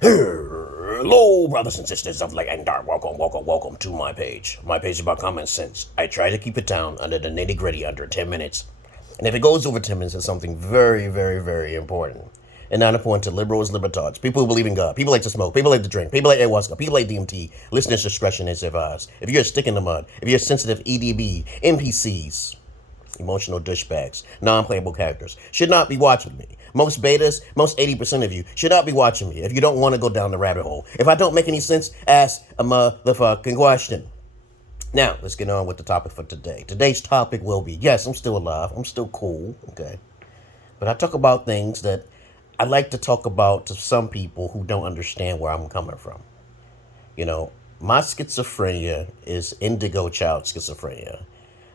Hello, brothers and sisters of light and dark. Welcome to my page. My page is about common sense. I try to keep it down under the nitty gritty under 10 minutes. And if it goes over 10 minutes, it's something very, very, very important. And not important to liberals, libertards, people who believe in God, people like to smoke, people like to drink, people like ayahuasca, people like DMT. Listeners' discretion is advised. If you're a stick in the mud, if you're sensitive EDB, NPCs, emotional douchebags, non-playable characters, should not be watching me. Most betas, most 80% of you should not be watching me if you don't want to go down the rabbit hole. If I don't make any sense, ask a motherfucking question. Now, let's get on with the topic for today. Today's topic will be, yes, I'm still alive. I'm still cool, okay? But I talk about things that I like to talk about to some people who don't understand where I'm coming from. You know, my schizophrenia is indigo child schizophrenia.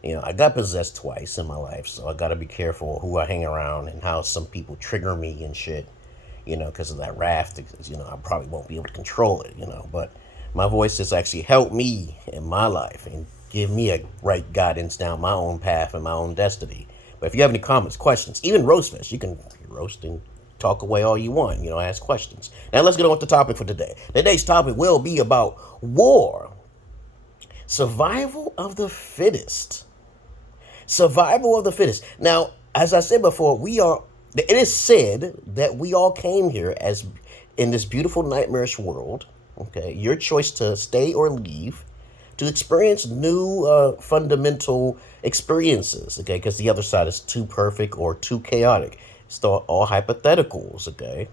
You know, I got possessed twice in my life, so I got to be careful who I hang around and how some people trigger me and shit, you know, because of that wrath. Because, you know, I probably won't be able to control it, you know. But my voice has actually helped me in my life and give me a right guidance down my own path and my own destiny. But if you have any comments, questions, even roast fest, you can roast and talk away all you want, you know, ask questions. Now let's get on with the topic for today. Today's topic will be about war. Survival of the fittest. Survival of the fittest. Now, as I said before, it is said that we all came here as in this beautiful nightmarish world, okay, your choice to stay or leave, to experience new fundamental experiences, okay, because the other side is too perfect or too chaotic. It's all hypotheticals, okay?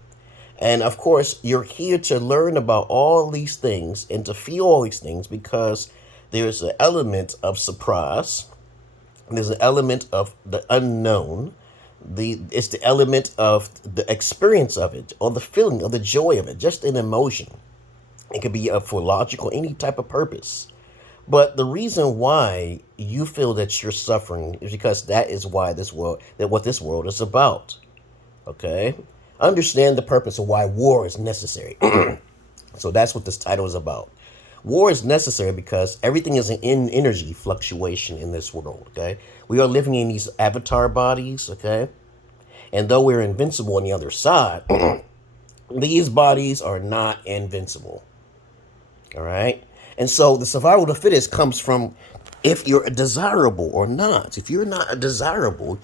And of course, you're here to learn about all these things and to feel all these things because there's an element of surprise. There's an element of the unknown. It's the element of the experience of it, or the feeling, or the joy of it, just an emotion. It could be for logical, any type of purpose. But the reason why you feel that you're suffering is because that is what this world is about. Okay? Understand the purpose of why war is necessary. So that's what this title is about. War is necessary because everything is in energy fluctuation in this world, okay? We are living in these avatar bodies, okay? And though we're invincible on the other side, these bodies are not invincible, all right? And so the survival of the fittest comes from if you're desirable or not. If you're not desirable,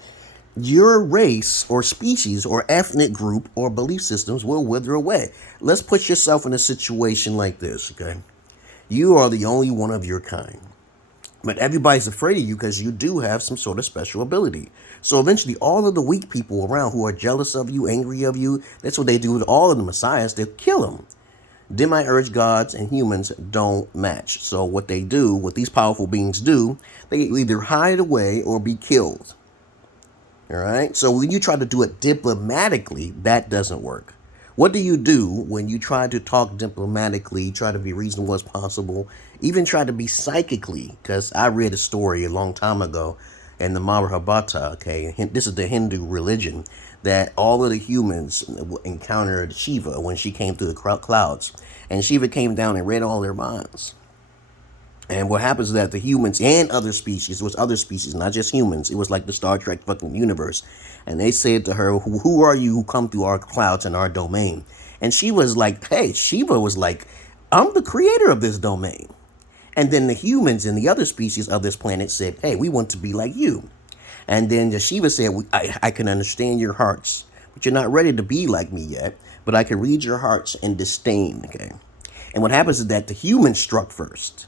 your race or species or ethnic group or belief systems will wither away. Let's put yourself in a situation like this, okay? You are the only one of your kind. But everybody's afraid of you because you do have some sort of special ability. So eventually all of the weak people around who are jealous of you, angry of you, that's what they do with all of the messiahs. They'll kill them. Demiurge gods and humans don't match. So what they do, what these powerful beings do, they either hide away or be killed. All right? So when you try to do it diplomatically, that doesn't work. What do you do when you try to talk diplomatically, try to be reasonable as possible, even try to be psychically? Because I read a story a long time ago in the Mahabharata, okay, this is the Hindu religion, that all of the humans encountered Shiva when she came through the clouds. And Shiva came down and read all their minds. And what happens is that the humans and other species, it was other species, not just humans. It was like the Star Trek fucking universe. And they said to her, who are you who come through our clouds and our domain? And she was like, hey, Shiva was like, I'm the creator of this domain. And then the humans and the other species of this planet said, hey, we want to be like you. And then Shiva said, I can understand your hearts, but you're not ready to be like me yet. But I can read your hearts in disdain, okay? And what happens is that the humans struck first.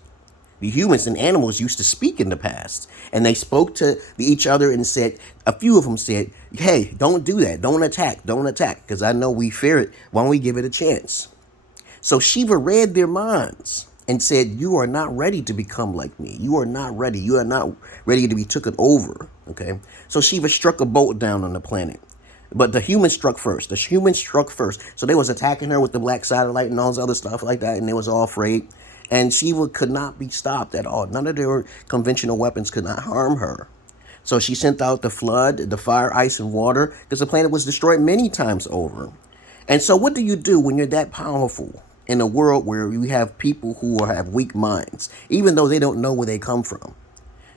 The humans and animals used to speak in the past, and they spoke to each other and said, a few of them said, hey, don't do that. Don't attack, because I know we fear it. Why don't we give it a chance? So Shiva read their minds and said, you are not ready to become like me. You are not ready. You are not ready to be taken over, okay? So Shiva struck a bolt down on the planet. But the humans struck first. So they was attacking her with the black satellite and all this other stuff like that, and they was all afraid. And Shiva could not be stopped at all. None of their conventional weapons could not harm her. So she sent out the flood, the fire, ice, and water, because the planet was destroyed many times over. And so what do you do when you're that powerful in a world where you have people who have weak minds, even though they don't know where they come from?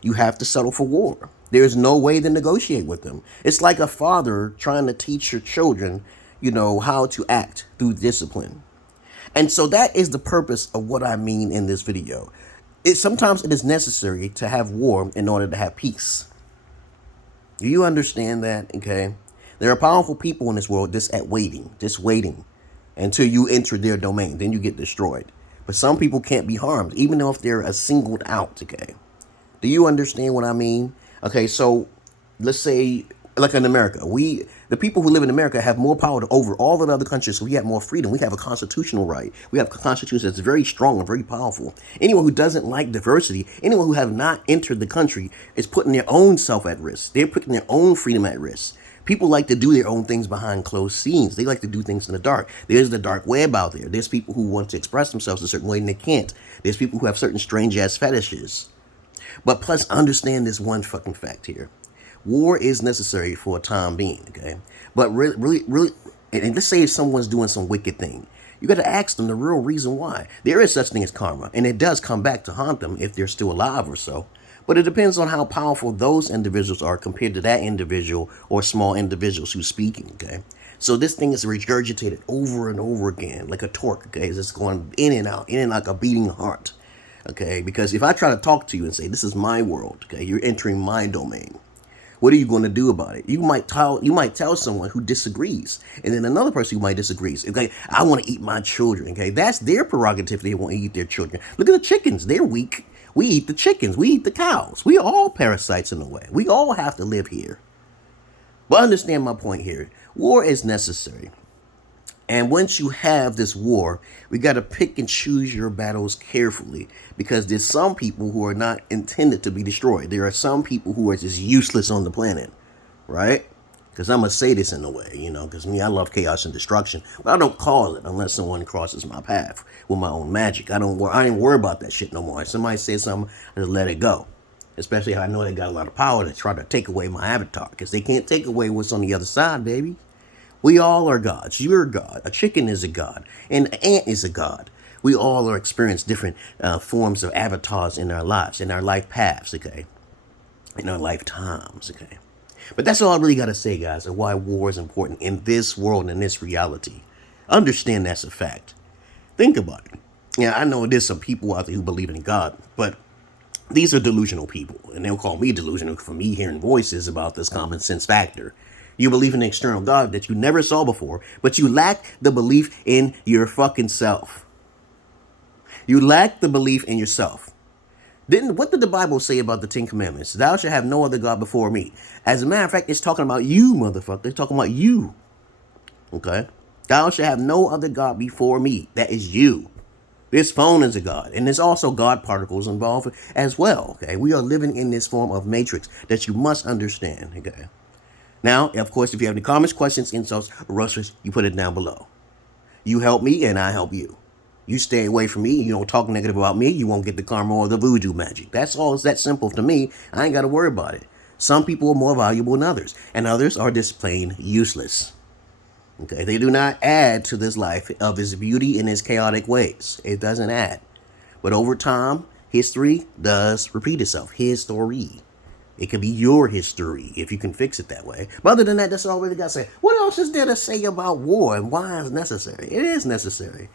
You have to settle for war. There's no way to negotiate with them. It's like a father trying to teach your children, how to act through discipline. And so that is the purpose of what I mean in this video. Sometimes it is necessary to have war in order to have peace. Do you understand that? Okay. There are powerful people in this world just waiting until you enter their domain. Then you get destroyed. But some people can't be harmed, even though if they're a singled out. Okay. Do you understand what I mean? Okay, so let's say, like in America, the people who live in America have more power over all the other countries, so we have more freedom. We have a constitutional right. We have a constitution that's very strong and very powerful. Anyone who doesn't like diversity, anyone who have not entered the country is putting their own self at risk. They're putting their own freedom at risk. People like to do their own things behind closed scenes. They like to do things in the dark. There's the dark web out there. There's people who want to express themselves a certain way and they can't. There's people who have certain strange ass fetishes. But plus, understand this one fucking fact here. War is necessary for a time being, okay? But really, and let's say if someone's doing some wicked thing, you got to ask them the real reason why. There is such thing as karma, and it does come back to haunt them if they're still alive or so. But it depends on how powerful those individuals are compared to that individual or small individuals who's speaking, okay? So this thing is regurgitated over and over again like a torque, okay? It's just going in and out like a beating heart. Okay, because if I try to talk to you and say, this is my world, okay, you're entering my domain. What are you going to do about it? You might tell someone who disagrees, and then another person who might disagree. Okay, I want to eat my children. Okay, that's their prerogative. They want to eat their children. Look at the chickens. They're weak. We eat the chickens. We eat the cows. We all parasites in a way. We all have to live here. But understand my point here. War is necessary. And once you have this war, we got to pick and choose your battles carefully because there's some people who are not intended to be destroyed. There are some people who are just useless on the planet, right? Because I'm going to say this in a way, because me, I love chaos and destruction, but I don't cause it unless someone crosses my path with my own magic. I ain't worry about that shit no more. If somebody says something, I just let it go. Especially if I know they got a lot of power to try to take away my avatar because they can't take away what's on the other side, baby. We all are gods. You're a god. A chicken is a god. An ant is a god. We all are experience different forms of avatars in our lives, in our life paths, okay? In our lifetimes, okay? But that's all I really got to say, guys, of why war is important in this world, in this reality. Understand that's a fact. Think about it. Yeah, I know there's some people out there who believe in God, but these are delusional people, and they'll call me delusional for me hearing voices about this common sense factor. You believe in an external God that you never saw before, but you lack the belief in your fucking self. You lack the belief in yourself. What did the Bible say about the 10 Commandments? Thou shalt have no other God before me. As a matter of fact, it's talking about you, motherfucker. It's talking about you. Okay? Thou shalt have no other God before me. That is you. This phone is a God. And there's also God particles involved as well. Okay? We are living in this form of matrix that you must understand. Okay? Now, of course, if you have any comments, questions, insults, or rushes, you put it down below. You help me and I help you. You stay away from me, you don't talk negative about me, you won't get the karma or the voodoo magic. That's all. It's that simple to me. I ain't got to worry about it. Some people are more valuable than others, and others are just plain useless. Okay, they do not add to this life of its beauty in its chaotic ways. It doesn't add. But over time, history does repeat itself. History. It could be your history if you can fix it that way. But other than that, that's all we got to say. What else is there to say about war and why it's necessary? It is necessary.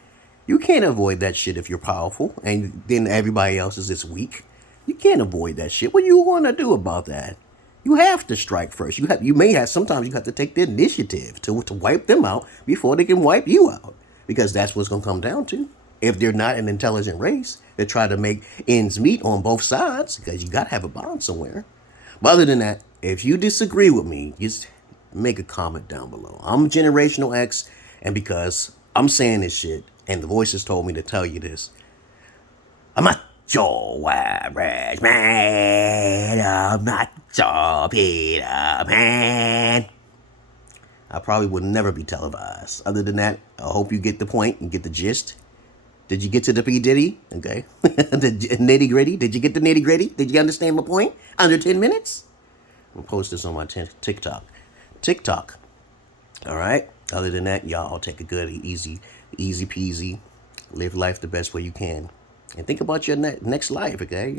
You can't avoid that shit if you're powerful and then everybody else is just weak. You can't avoid that shit. What you want to do about that? You have to strike first. Sometimes you have to take the initiative to wipe them out before they can wipe you out. Because that's what's going to come down to. If they're not an intelligent race, they try to make ends meet on both sides because you got to have a bond somewhere. But other than that, if you disagree with me, just make a comment down below. I'm Generational X, and because I'm saying this shit, and the voices told me to tell you this, I'm not your average man. I'm not your Peter Man. I probably would never be televised. Other than that, I hope you get the point and get the gist. Did you get to the P. Diddy? Okay. The nitty gritty? Did you get the nitty gritty? Did you understand my point? Under 10 minutes? I'll post this on my TikTok. All right. Other than that, y'all take a good, easy peasy. Live life the best way you can. And think about your next life, okay?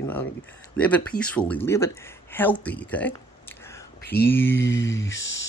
Live it peacefully. Live it healthy, okay? Peace.